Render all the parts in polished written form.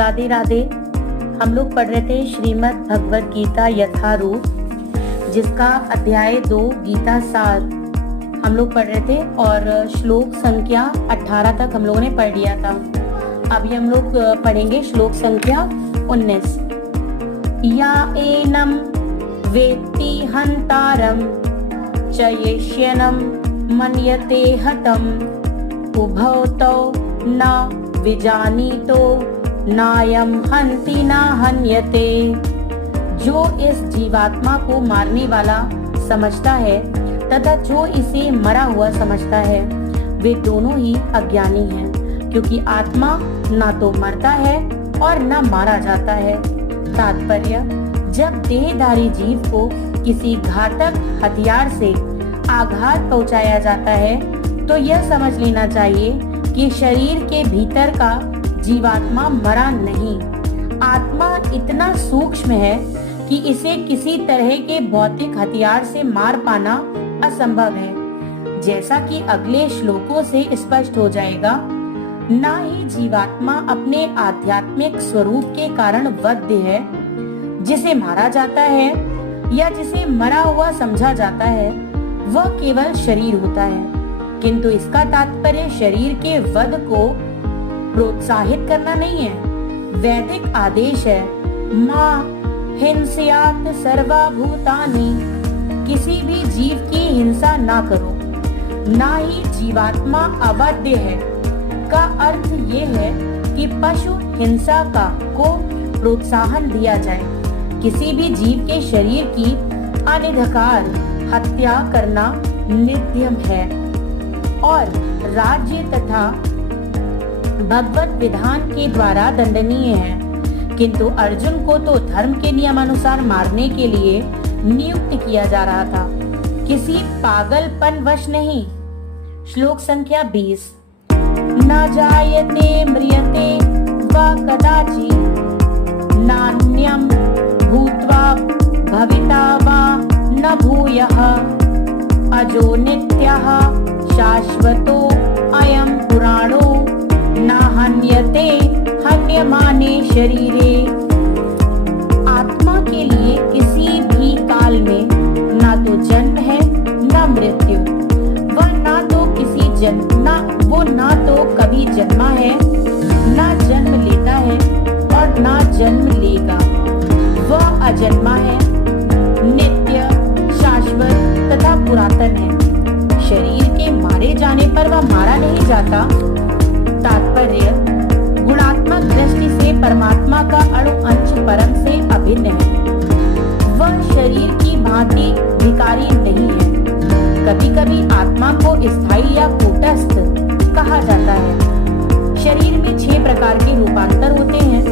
राधे राधे। हम लोग पढ़ रहे थे श्रीमद् भगवद गीता यथारूप, जिसका अध्याय 2 गीता सार हम लोग पढ़ रहे थे और श्लोक संख्या 18 तक हम लोगों ने पढ़ लिया था। अभी हम लोग पढ़ेंगे श्लोक संख्या 19। या एनम वेत्ति हंतारम चयेष्यनम मन्यते हतम उभौ तौ न विजानीतो नायम हंति न हन्यते। जो इस जीवात्मा को मारने वाला समझता है तथा जो इसे मरा हुआ समझता है, वे दोनों ही अज्ञानी हैं, क्योंकि आत्मा ना तो मरता है और न मारा जाता है। तात्पर्य: जब देहधारी जीव को किसी घातक हथियार से आघात पहुंचाया जाता है तो यह समझ लेना चाहिए कि शरीर के भीतर का जीवात्मा मरा नहीं। आत्मा इतना सूक्ष्म है कि इसे किसी तरह के भौतिक हथियार से मार पाना असंभव है। जैसा कि अगले श्लोकों से स्पष्ट हो जाएगा, ना ही जीवात्मा अपने आध्यात्मिक स्वरूप के कारण वध्य है। जिसे मारा जाता है या जिसे मरा हुआ समझा जाता है, वह केवल शरीर होता है, किंतु इसका तात्पर्य शरीर के वध को प्रोत्साहित करना नहीं है। वैदिक आदेश है, मां हिंस्यात सर्वभूतानि, किसी भी जीव की हिंसा ना करो। ना ही जीवात्मा अवध्य है का अर्थ ये है कि पशु हिंसा को प्रोत्साहन दिया जाए। किसी भी जीव के शरीर की अनिर्धार हत्या करना नित्यम है और राज्य तथा भगवत विधान के द्वारा दंडनीय है, किंतु अर्जुन को तो धर्म के नियमानुसार मारने के लिए नियुक्त किया जा रहा था, किसी पागलपन वश नहीं। श्लोक संख्या 20। न जायते म्रियते वा कदाचित् नान्यं भूत्वा भविता वा न भूयः अजो नित्यः शाश्वतो अयं पुराणो न हन्यते हन्यमाने शरीरे। आत्मा के लिए किसी भी काल में ना तो जन्म है न मृत्यु। वह ना तो ना तो कभी जन्मा है, ना जन्म लेता है और ना जन्म लेगा। वह अजन्मा है, नित्य, शाश्वत तथा पुरातन है। शरीर के मारे जाने पर वह मारा नहीं जाता। तात्पर्य: गुणात्मक दृष्टि से परमात्मा का अणु अंश परम से अभिन्न है। वह शरीर की भांति भिखारी नहीं है। कभी कभी आत्मा को स्थायी या कूटस्थ कहा जाता है। शरीर में 6 प्रकार के रूपांतर होते हैं।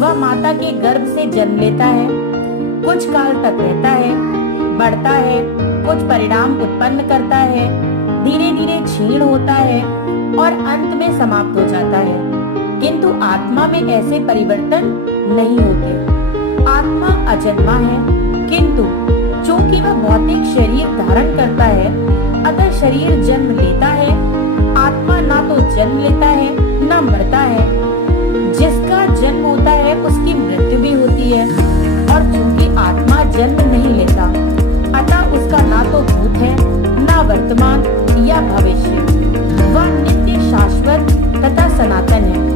वह माता के गर्भ से जन्म लेता है, कुछ काल तक रहता है, बढ़ता है, कुछ परिणाम उत्पन्न करता है, धीरे धीरे क्षीण होता है और अंत में समाप्त हो जाता है। किंतु आत्मा में ऐसे परिवर्तन नहीं होते। आत्मा अजन्मा है, किंतु चूंकि वह भौतिक शरीर धारण करता है, अतः शरीर जन्म लेता है। आत्मा ना तो जन्म लेता है न मरता है। जिसका जन्म होता है उसकी मृत्यु भी होती है, और चूंकि आत्मा जन्म नहीं लेता, अतः उसका ना तो भूत है न वर्तमान या भविष्य। वह नित्य, शाश्वत तथा सनातन है,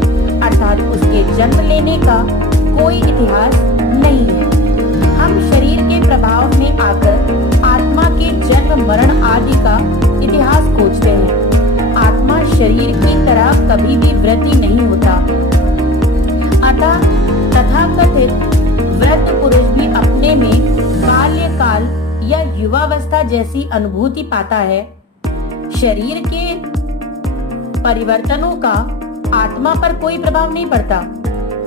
अर्थात उसके जन्म लेने का कोई इतिहास नहीं है। हम शरीर के प्रभाव में आकर आत्मा के जन्म मरण आदि का इतिहास खोजते हैं। आत्मा शरीर की तरह कभी भी वृद्धि नहीं होता। अतः तथाकथित वृद्ध पुरुष भी अपने में बाल्यकाल या युवावस्था जैसी अनुभूति पाता है। शरीर के परिवर्तनों का आत्मा पर कोई प्रभाव नहीं पड़ता।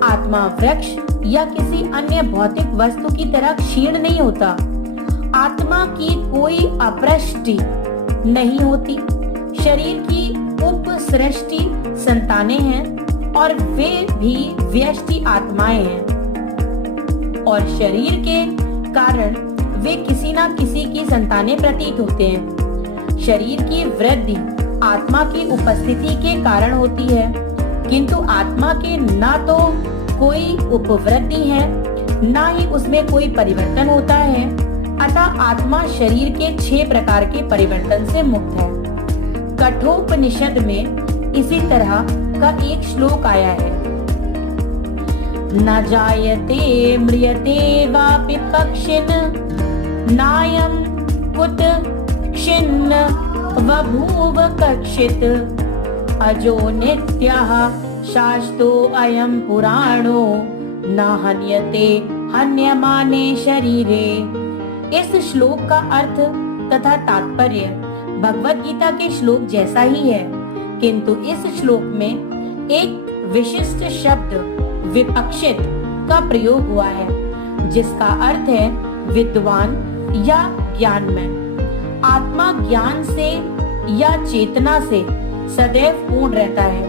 आत्मा वृक्ष या किसी अन्य भौतिक वस्तु की तरह क्षीण नहीं होता। आत्मा की कोई अपृष्टि नहीं होती। शरीर की उपसृष्टि संतानें हैं और वे भी व्यष्टि आत्माएं हैं, और शरीर के कारण वे किसी न किसी की संतानें प्रतीत होते हैं। शरीर की वृद्धि आत्मा की उपस्थिति के कारण होती है, किंतु आत्मा के न तो कोई उपवृत्ति है, ना ही उसमें कोई परिवर्तन होता है। अतः आत्मा शरीर के 6 प्रकार के परिवर्तन से मुक्त है। कठोपनिषद में इसी तरह का एक श्लोक आया है। न जायते म्रियते वापि पक्षिन नायं कुत क्षिन्न बभूव कक्षित अजो नित्यः शाश्वतो अयं पुराणो न हन्यते हन्यमाने शरीरे। इस श्लोक का अर्थ तथा तात्पर्य भगवत गीता के श्लोक जैसा ही है, किंतु इस श्लोक में एक विशिष्ट शब्द विपक्षित का प्रयोग हुआ है, जिसका अर्थ है विद्वान या ज्ञानमय। आत्मा ज्ञान से या चेतना से सदैव पूर्ण रहता है,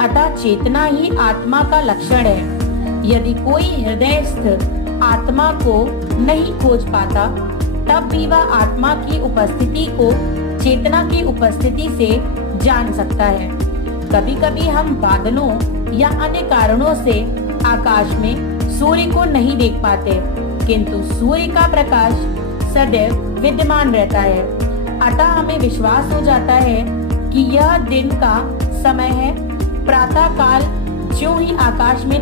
अतः चेतना ही आत्मा का लक्षण है। यदि कोई हृदयस्थ आत्मा को नहीं खोज पाता, तब भी वह आत्मा की उपस्थिति को चेतना की उपस्थिति से जान सकता है। कभी कभी हम बादलों या अन्य कारणों से आकाश में सूर्य को नहीं देख पाते, किंतु सूर्य का प्रकाश सदैव विद्यमान रहता है। अतः हमें विश्वास हो जाता है कि यह दिन का समय है। प्रातः काल ज्यों ही आकाश में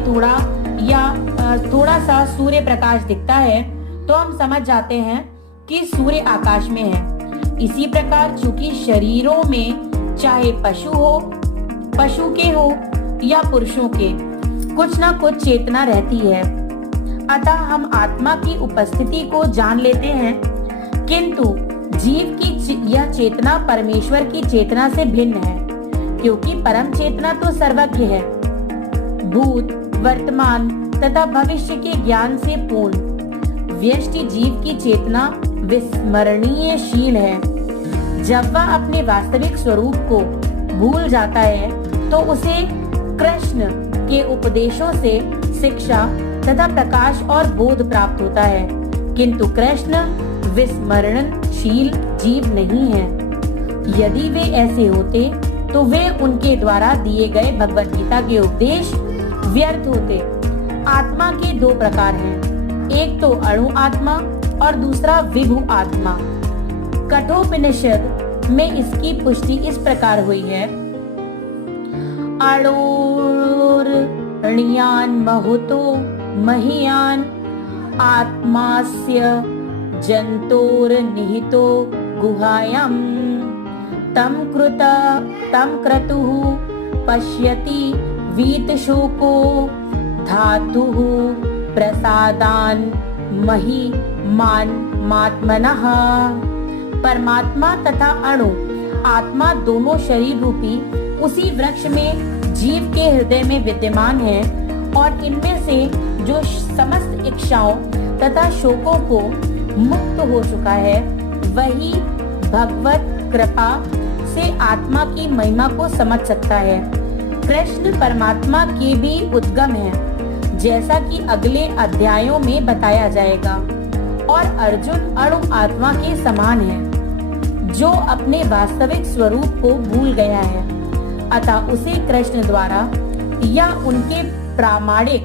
थोड़ा सा सूर्य प्रकाश दिखता है, तो हम समझ जाते हैं कि सूर्य आकाश में है। इसी प्रकार चूंकि शरीरों में चाहे पशु के हो या पुरुषों के, कुछ ना कुछ चेतना रहती है। अतः हम आत्मा की उपस्थिति को जान लेते हैं, किंतु जीव की यह चेतना परमेश्वर की चेतना से भिन्न है, क्योंकि परम चेतना तो सर्वज्ञ है, भूत वर्तमान तथा भविष्य के ज्ञान से पूर्ण। व्यष्टि जीव की चेतना विस्मरणीयशील है। जब वह अपने वास्तविक स्वरूप को भूल जाता है, तो उसे कृष्ण के उपदेशों से शिक्षा तथा प्रकाश और बोध प्राप्त होता है, किंतु कृष्ण विस्मरणशील जीव नहीं है। यदि वे ऐसे होते, तो वे उनके द्वारा दिए गए भगवत गीता के उपदेश व्यर्थ होते। आत्मा के 2 प्रकार हैं, एक तो अणु आत्मा और दूसरा विभु आत्मा। कठोपनिषद में इसकी पुष्टि इस प्रकार हुई है। अणोर्णियान महतो महीयान आत्मास्य जंतोर निहितो गुहायाम तम क्रतुः पश्यति वीतशोको धातुः प्रसादान महिमात्मनः। परमात्मा तथा अणु आत्मा दोनों शरीर रूपी उसी वृक्ष में जीव के हृदय में विद्यमान है, और इनमें से जो समस्त इच्छाओं तथा शोकों को मुक्त हो चुका है, वही भगवत कृपा से आत्मा की महिमा को समझ सकता है। कृष्ण परमात्मा के भी उद्गम है, जैसा कि अगले अध्यायों में बताया जाएगा, और अर्जुन अणु आत्मा के समान है, जो अपने वास्तविक स्वरूप को भूल गया है। अतः उसे कृष्ण द्वारा या उनके प्रामाणिक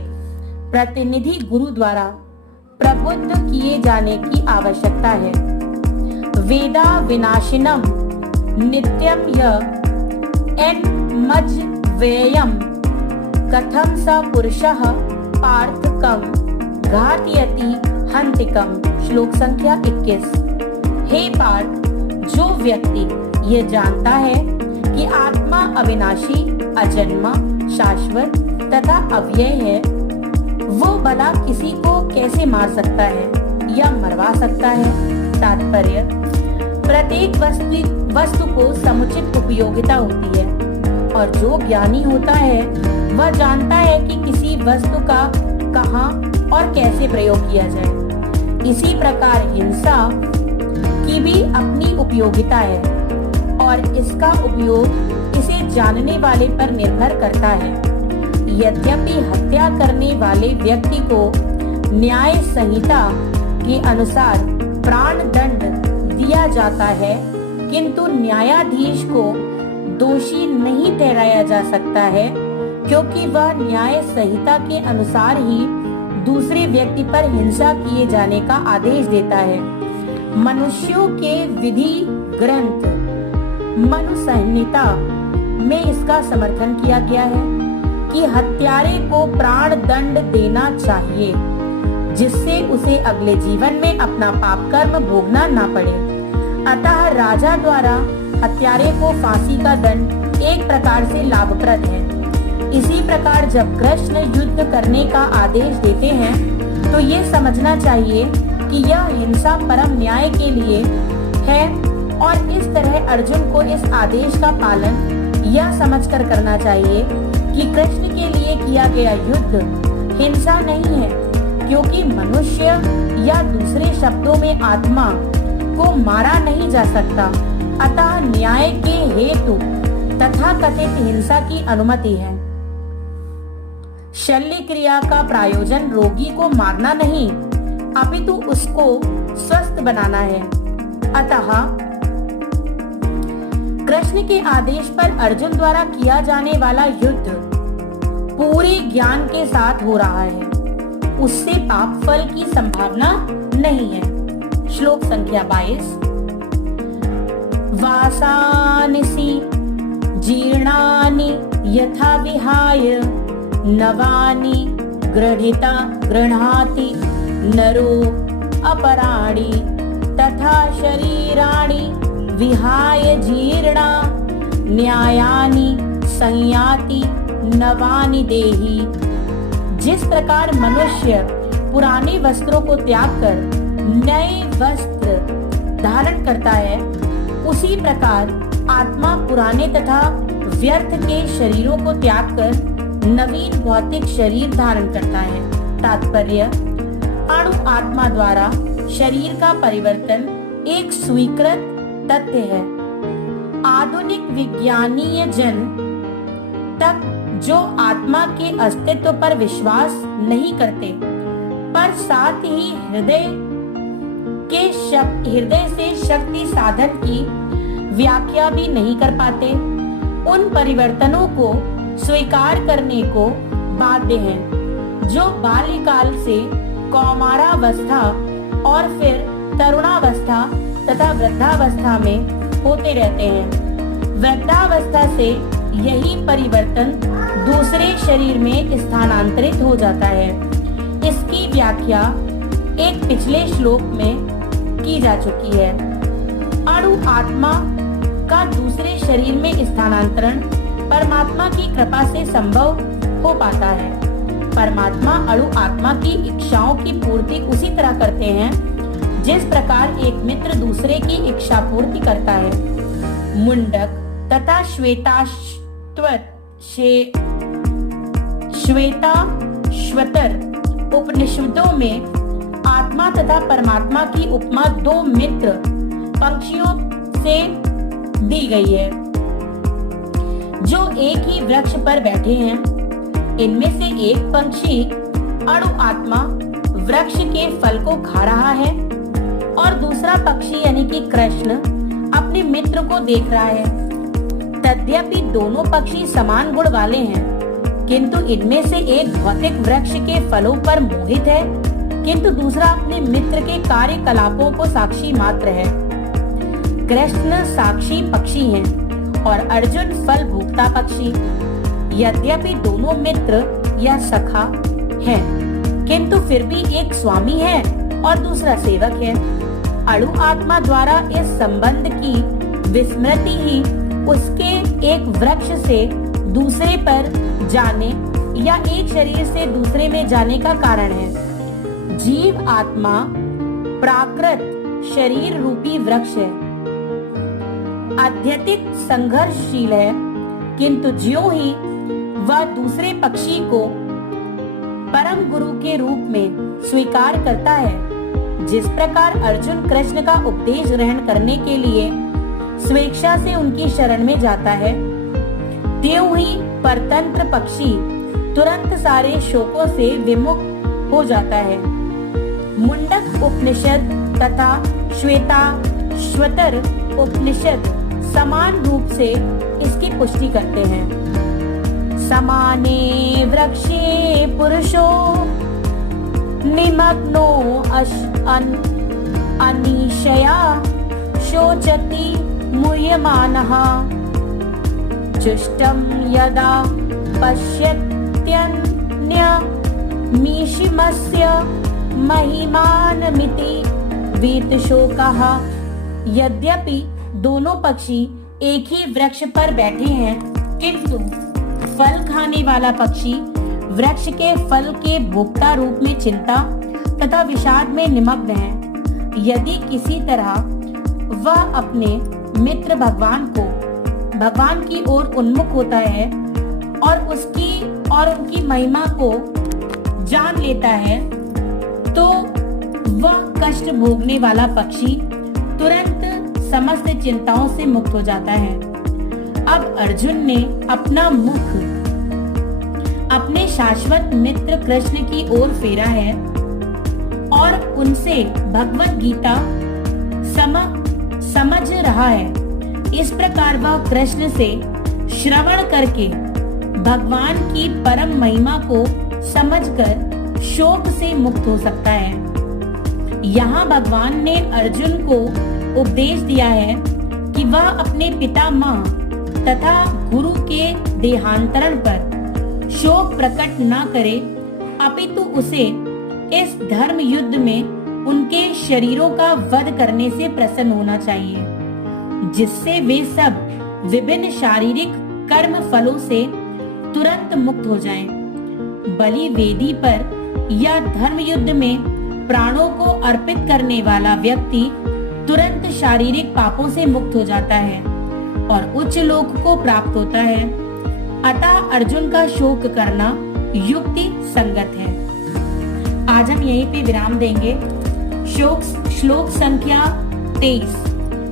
प्रतिनिधि गुरु द्वारा प्रबुद्ध किए जाने की आवश्यकता है। वेदा विनाशिनम नित्यम मज्वेयम कथम स पुरुषः पार्थकम घातयति हंतिकम। श्लोक संख्या 21। हे पार्थ, जो व्यक्ति ये जानता है कि आत्मा अविनाशी, अजन्मा, शाश्वत तथा अव्यय है, वो भला किसी को कैसे मार सकता है या मरवा सकता है। तात्पर्य: प्रत्येक वस्तु को समुचित उपयोगिता होती है, और जो ज्ञानी होता है वह जानता है कि किसी वस्तु का कहाँ और कैसे प्रयोग किया जाए। इसी प्रकार हिंसा की भी अपनी उपयोगिता है, और इसका उपयोग इसे जानने वाले पर निर्भर करता है। यद्यपि हत्या करने वाले व्यक्ति को न्याय संहिता के अनुसार प्राण दंड दिया जाता है, किंतु न्यायाधीश को दोषी नहीं ठहराया जा सकता है, क्योंकि वह न्याय संहिता के अनुसार ही दूसरे व्यक्ति पर हिंसा किए जाने का आदेश देता है। मनुष्यों के विधि ग्रंथ मनु संहिता में इसका समर्थन किया गया है कि हत्यारे को प्राण दंड देना चाहिए, जिससे उसे अगले जीवन में अपना पाप कर्म भोगना ना पड़े। अतः राजा द्वारा हत्यारे को फांसी का दंड एक प्रकार से लाभप्रद है। इसी प्रकार जब कृष्ण युद्ध करने का आदेश देते हैं तो ये समझना चाहिए कि यह हिंसा परम न्याय के लिए है और इस तरह अर्जुन को इस आदेश का पालन यह समझकर करना चाहिए कि कृष्ण के लिए किया गया युद्ध हिंसा नहीं है, क्योंकि मनुष्य या दूसरे शब्दों में आत्मा को मारा नहीं जा सकता। अतः न्याय के हेतु तथा कथित हिंसा की अनुमति है। शल्य क्रिया का प्रयोजन रोगी को मारना नहीं, अपितु उसको स्वस्थ बनाना है। अतः कृष्ण के आदेश पर अर्जुन द्वारा किया जाने वाला युद्ध पूरे ज्ञान के साथ हो रहा है, उससे पाप फल की संभावना नहीं है। श्लोक संख्या 22। वासानिसि जीर्णानि यथा विहाय नवानि गृह्णाति नरो अपराणि तथा शरीराणि विहाय जीर्णा न्यायानि संयाति नवानि देहि। जिस प्रकार मनुष्य पुराने वस्त्रों को त्याग कर नए वस्त्र धारण करता है, उसी प्रकार आत्मा पुराने तथा व्यर्थ के शरीरों को त्याग कर नवीन भौतिक शरीर धारण करता है। तात्पर्य: अणु आत्मा द्वारा शरीर का परिवर्तन एक स्वीकृत तथ्य है। आधुनिक विज्ञानीय जन तक जो आत्मा के अस्तित्व पर विश्वास नहीं करते, पर साथ ही हृदय से शक्ति साधन की व्याख्या भी नहीं कर पाते, उन परिवर्तनों को स्वीकार करने को बाध्य हैं, जो बाल्यकाल से कौमारावस्था और फिर तरुणावस्था तथा वृद्धावस्था में होते रहते हैं। वृद्धावस्था से यही परिवर्तन दूसरे शरीर में स्थानांतरित हो जाता है। इसकी व्याख्या एक पिछले श्लोक में की जा चुकी है। अणु आत्मा का दूसरे शरीर में स्थानांतरण परमात्मा की कृपा से संभव हो पाता है। परमात्मा अणु आत्मा की इच्छाओं की पूर्ति उसी तरह करते हैं जिस प्रकार एक मित्र दूसरे की इच्छा पूर्ति करता है। मुंडक तथा श्वेताश्वतर उपनिषदों में आत्मा तथा परमात्मा की उपमा दो मित्र पक्षियों से दी गई है जो एक ही वृक्ष पर बैठे हैं। इनमें से एक पक्षी अणु आत्मा वृक्ष के फल को खा रहा है और दूसरा पक्षी यानी कि कृष्ण अपने मित्र को देख रहा है। तद्यपि दोनों पक्षी समान गुण वाले हैं, किंतु इनमें से एक भौतिक वृक्ष के फलों पर मोहित है, किंतु दूसरा अपने मित्र के कार्यकलापों को साक्षी मात्र है। कृष्ण साक्षी पक्षी हैं और अर्जुन फल भोक्ता पक्षी। यद्यपि दोनों मित्र या सखा हैं, किंतु फिर भी एक स्वामी है और दूसरा सेवक है। अणु आत्मा द्वारा इस संबंध की विस्मृति ही उसके एक वृक्ष से दूसरे पर जाने या एक शरीर से दूसरे में जाने का कारण है। जीव आत्मा प्राकृत शरीर रूपी वृक्ष है, अत्यधिक संघर्षशील है, किंतु ज्यों ही वह दूसरे पक्षी को परम गुरु के रूप में स्वीकार करता है, जिस प्रकार अर्जुन कृष्ण का उपदेश ग्रहण करने के लिए स्वेच्छा से उनकी शरण में जाता है, त्यों ही परतंत्र पक्षी तुरंत सारे शोकों से विमुख हो जाता है। मुंडक उपनिषद तथा श्वेताश्वतर उपनिषद समान रूप से इसकी पुष्टि करते हैं। समाने वृक्षे पुरुषो निमग्नो अनिशया शोचति मुह्यमानः जुष्टं यदा पश्यत्यन्यमीषिमस्य महिमानमिति वीतशोकः। यद्यपि दोनों पक्षी एक ही वृक्ष पर बैठे हैं, किंतु फल खाने वाला पक्षी वृक्ष के फल के भोक्ता रूप में चिंता तथा विषाद में निमग्न है। यदि किसी तरह वह अपने मित्र भगवान की ओर उन्मुख होता है और उनकी महिमा को जान लेता है, तो वह कष्ट भोगने वाला पक्षी तुरंत समस्त चिंताओं से मुक्त हो जाता है। अब अर्जुन ने अपना मुख अपने शाश्वत मित्र कृष्ण की ओर फेरा है और उनसे भगवत गीता समझ रहा है। इस प्रकार वह कृष्ण से श्रवण करके भगवान की परम महिमा को समझकर शोक से मुक्त हो सकता है। यहाँ भगवान ने अर्जुन को उपदेश दिया है कि वह अपने पितामह तथा गुरु के देहांतरण पर शोक प्रकट न करे, अपितु उसे इस धर्म युद्ध में उनके शरीरों का वध करने से प्रसन्न होना चाहिए, जिससे वे सब विभिन्न शारीरिक कर्म फलों से तुरंत मुक्त हो जाएं। बलि वेदी पर या धर्म युद्ध में प्राणों को अर्पित करने वाला व्यक्ति तुरंत शारीरिक पापों से मुक्त हो जाता है और उच्च लोक को प्राप्त होता है। अतः अर्जुन का शोक करना युक्ति संगत है। आज हम यहीं पे विराम देंगे। श्लोक संख्या 23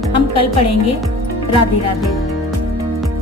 हम कल पढ़ेंगे। राधे राधे।